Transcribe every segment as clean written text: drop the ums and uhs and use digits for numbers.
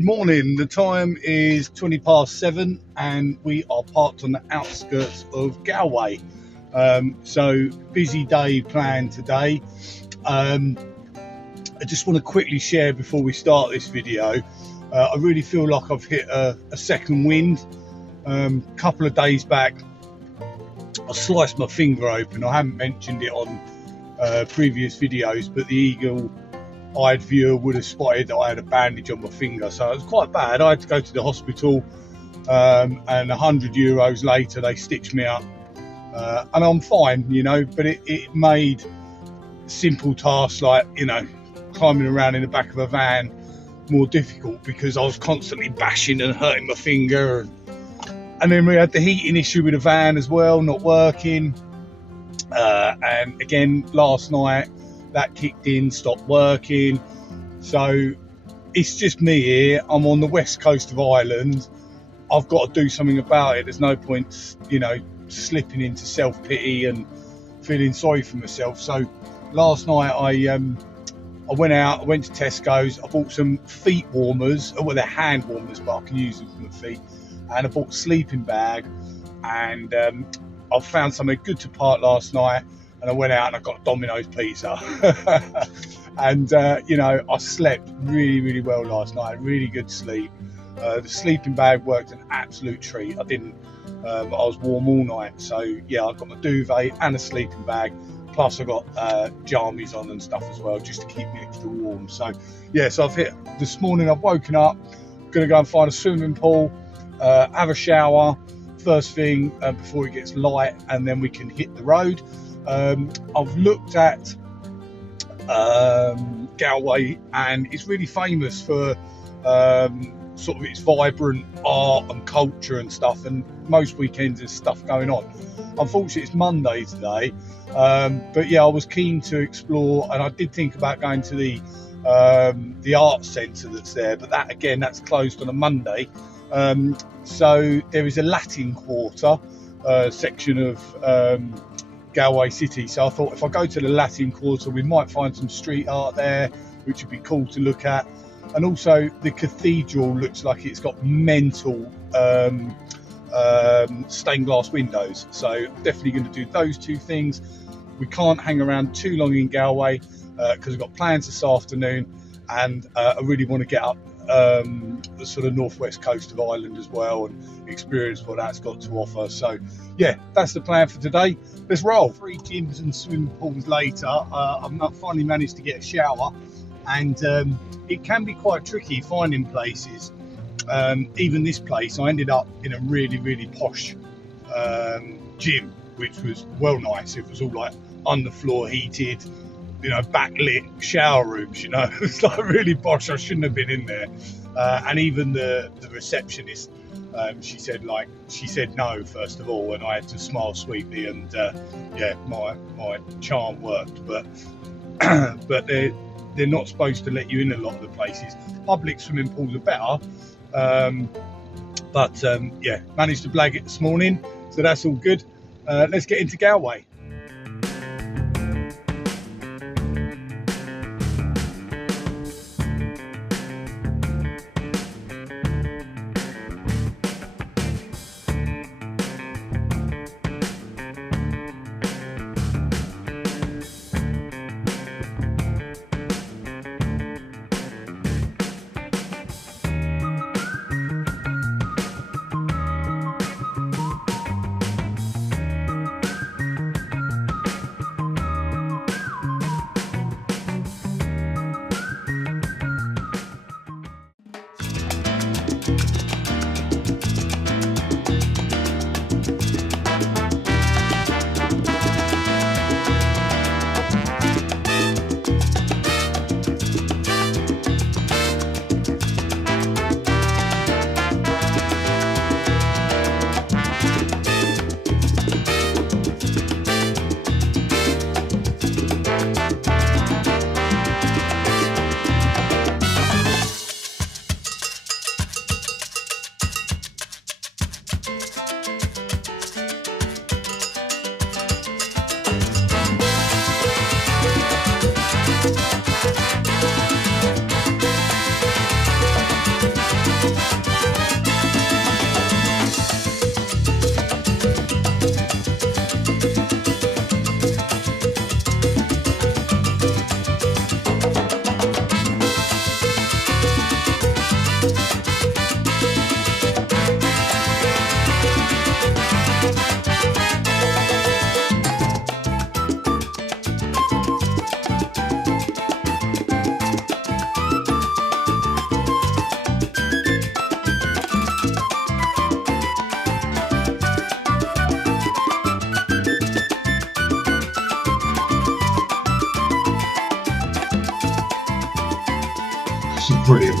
Good morning. The time is 7:20 and we are parked on the outskirts of Galway. So busy day planned today. I just want to quickly share before we start this video. I really feel like I've hit a second wind. Couple of days back, I sliced my finger open. I haven't mentioned it on previous videos, but the eagle-eyed viewer would have spotted that I had a bandage on my finger, so it was quite bad. I had to go to the hospital, and €100 later they stitched me up, and I'm fine, you know. But it made simple tasks like, you know, climbing around in the back of a van more difficult because I was constantly bashing and hurting my finger, and then we had the heating issue with the van as well, not working, and again last night that kicked in, stopped working. So it's just me here. I'm on the west coast of Ireland. I've got to do something about it. There's no point, you know, slipping into self-pity and feeling sorry for myself. So last night I went out, I went to Tesco's, I bought some feet warmers, well they're hand warmers but I can use them for my feet, and I bought a sleeping bag, and I found somewhere good to park last night, and I went out and I got Domino's pizza. And you know, I slept really well last night, really good sleep. The sleeping bag worked an absolute treat. I was warm all night, so yeah, I got my duvet and a sleeping bag, plus I got jammies on and stuff as well, just to keep me extra warm. So yeah, so this morning I've woken up, gonna go and find a swimming pool, have a shower first thing before it gets light, and then we can hit the road. I've looked at Galway, and it's really famous for sort of its vibrant art and culture and stuff, and most weekends there's stuff going on. Unfortunately it's Monday today, but yeah, I was keen to explore, and I did think about going to the art centre that's there, but that's closed on a Monday. So there is a Latin Quarter section of Galway City, so I thought if I go to the Latin Quarter we might find some street art there, which would be cool to look at. And also the cathedral looks like it's got mental stained glass windows, so definitely going to do those two things. We can't hang around too long in Galway because we've got plans this afternoon, and I really want to get up the sort of northwest coast of Ireland as well and experience what that's got to offer. So yeah, that's the plan for today. Let's roll. 3 gyms and swimming pools later, I've finally managed to get a shower, and it can be quite tricky finding places. Even this place, I ended up in a really posh gym, which was well nice. It was all like underfloor heated, you know, backlit shower rooms, you know. It's like really posh. I shouldn't have been in there. And even the receptionist, she said no first of all, and I had to smile sweetly, and yeah, my charm worked. But but they're not supposed to let you in a lot of the places. Public swimming pools are better, but yeah, managed to blag it this morning, so that's all good. Let's get into Galway.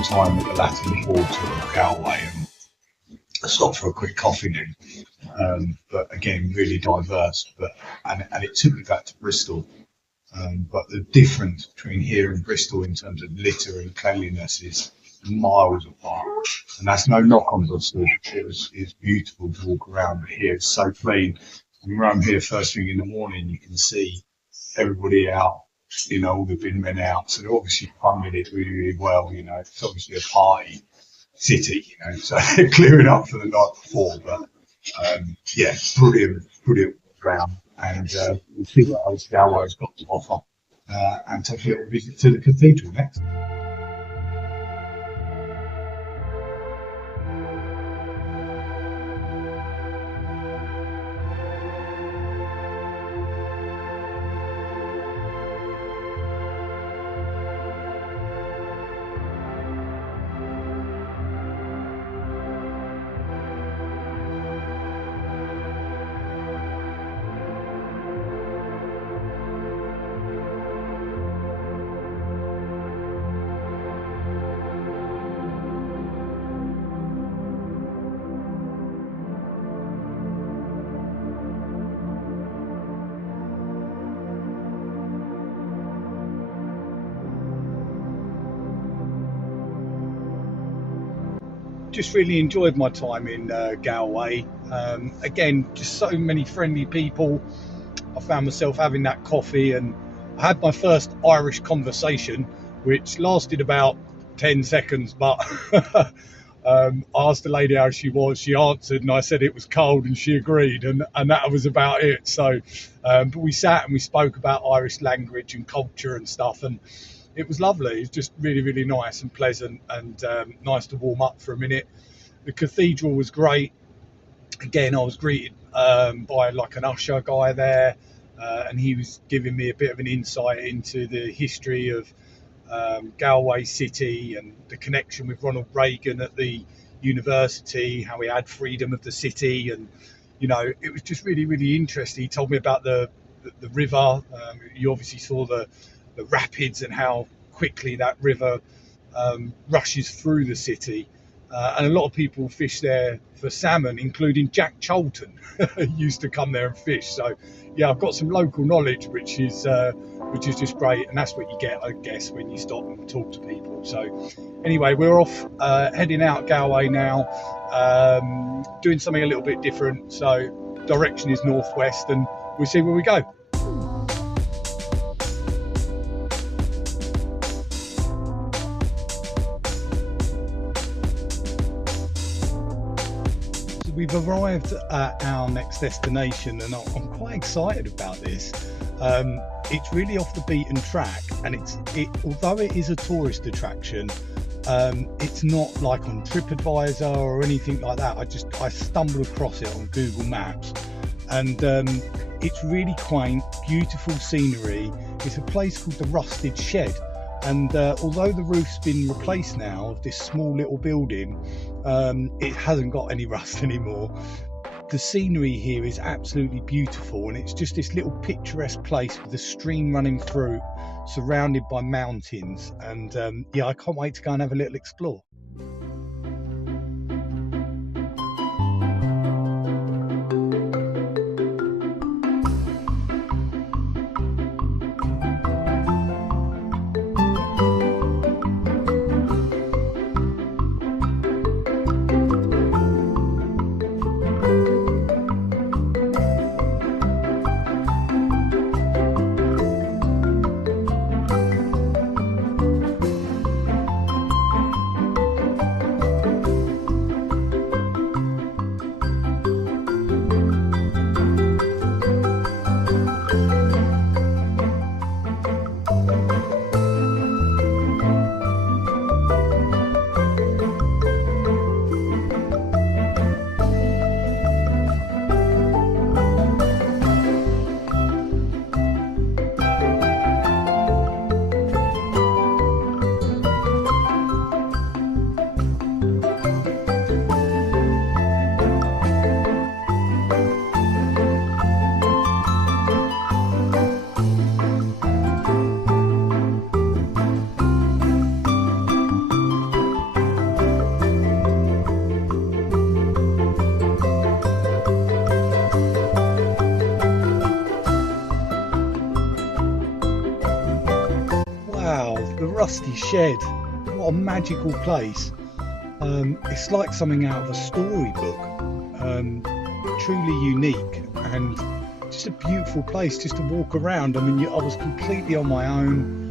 the time at the Latin Quarter of Galway, and I stopped for a quick coffee then. But again, really diverse. And it took me back to Bristol. But the difference between here and Bristol in terms of litter and cleanliness is miles apart. And that's no knock on Bristol. It's beautiful to walk around, but here it's so clean. When you're around here first thing in the morning, you can see everybody out, all the bin men out. So they're obviously funding it really, really well. It's obviously a party city, so they're clearing up for the night before. But yeah, brilliant round. And we'll see what else Galway's got to offer, and take a little visit to the cathedral next. Just really enjoyed my time in Galway. Again, just so many friendly people. I found myself having that coffee, and I had my first Irish conversation, which lasted about 10 seconds, but I asked the lady how she was. She answered, and I said it was cold, and she agreed, and that was about it. So, but we sat and we spoke about Irish language and culture and stuff, and it was lovely. It was just really, really nice and pleasant, and nice to warm up for a minute. The cathedral was great. Again, I was greeted by like an usher guy there, and he was giving me a bit of an insight into the history of Galway City and the connection with Ronald Reagan at the university, how he had freedom of the city, and it was just really, really interesting. He told me about the river. You obviously saw the rapids and how quickly that river rushes through the city, and a lot of people fish there for salmon, including Jack Cholton used to come there and fish. So yeah, I've got some local knowledge, which is just great, and that's what you get, I guess, when you stop and talk to people. So anyway, we're off heading out Galway now, doing something a little bit different. So direction is northwest, and we'll see where we go. We've arrived at our next destination, and I'm quite excited about this. It's really off the beaten track, and although it is a tourist attraction, it's not like on TripAdvisor or anything like that. I stumbled across it on Google Maps, and it's really quaint, beautiful scenery. It's a place called the Rusted Shed, and although the roof's been replaced now of this small little building, it hasn't got any rust anymore. The scenery here is absolutely beautiful, and it's just this little picturesque place with a stream running through, surrounded by mountains. And yeah, I can't wait to go and have a little explore. rusty shed. What a magical place. It's like something out of a storybook. Truly unique and just a beautiful place just to walk around. I mean, I was completely on my own,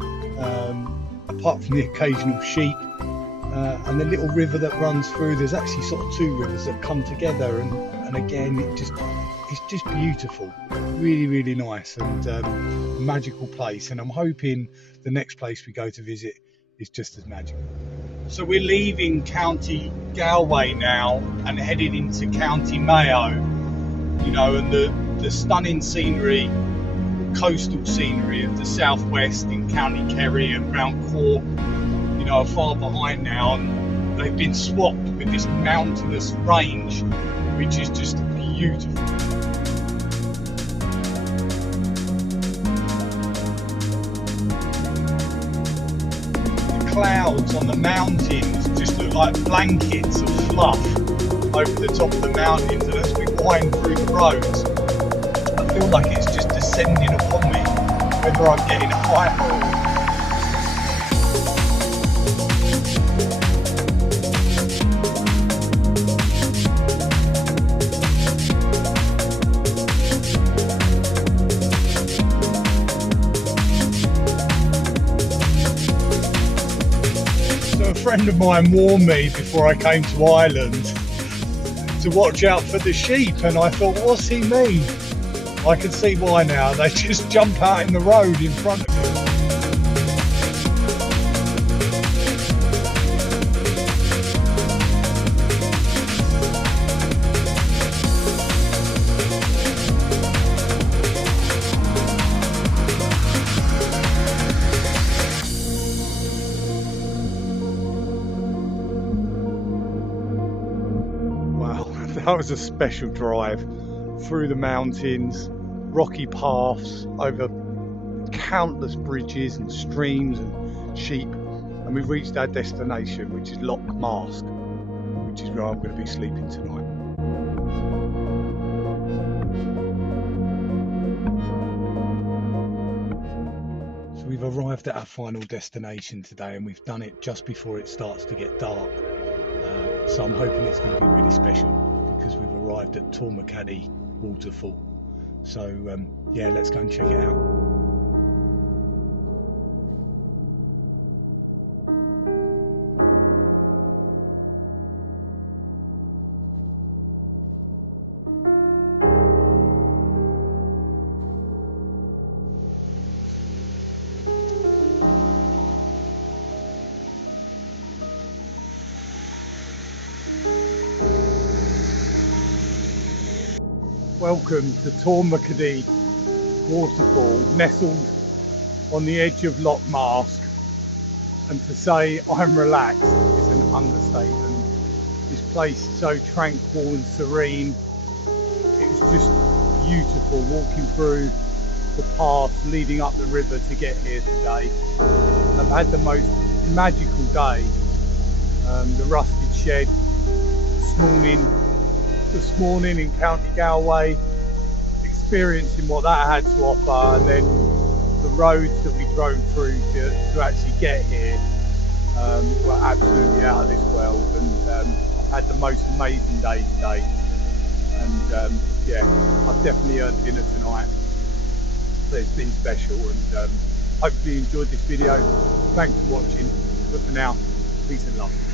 apart from the occasional sheep and the little river that runs through. There's actually sort of two rivers that come together, and again, it's just beautiful. Really, really nice and magical place. And I'm hoping the next place we go to visit is just as magical. So we're leaving County Galway now and heading into County Mayo, you know, and the stunning scenery, coastal scenery of the southwest in County Kerry and round Cork, you know, are far behind now, and they've been swapped with this mountainous range, which is just beautiful. Clouds on the mountains just look like blankets of fluff over the top of the mountains, and as we wind through the roads, I feel like it's just descending upon me, whether I'm getting high or a friend of mine warned me before I came to Ireland to watch out for the sheep, and I thought, what's he mean? I can see why now. They just jump out in the road in front of me. That was a special drive through the mountains, rocky paths, over countless bridges and streams and sheep, and we've reached our destination, which is Loch Mask, which is where I'm going to be sleeping tonight. So we've arrived at our final destination today, and we've done it just before it starts to get dark, so I'm hoping it's going to be really special, because we've arrived at Tormacaddy Waterfall. So yeah, let's go and check it out. Welcome to Tormacaddy Waterfall, nestled on the edge of Loch Mask, and to say I'm relaxed is an understatement. This place is so tranquil and serene. It was just beautiful walking through the paths leading up the river to get here today. I've had the most magical day. The rusted shed this morning in County Galway, experiencing what that had to offer, and then the roads that we drove through to actually get here were absolutely out of this world, and I've had the most amazing day today, and yeah, I've definitely earned dinner tonight, so it's been special, and hopefully you enjoyed this video. Thanks for watching, but for now, peace and love.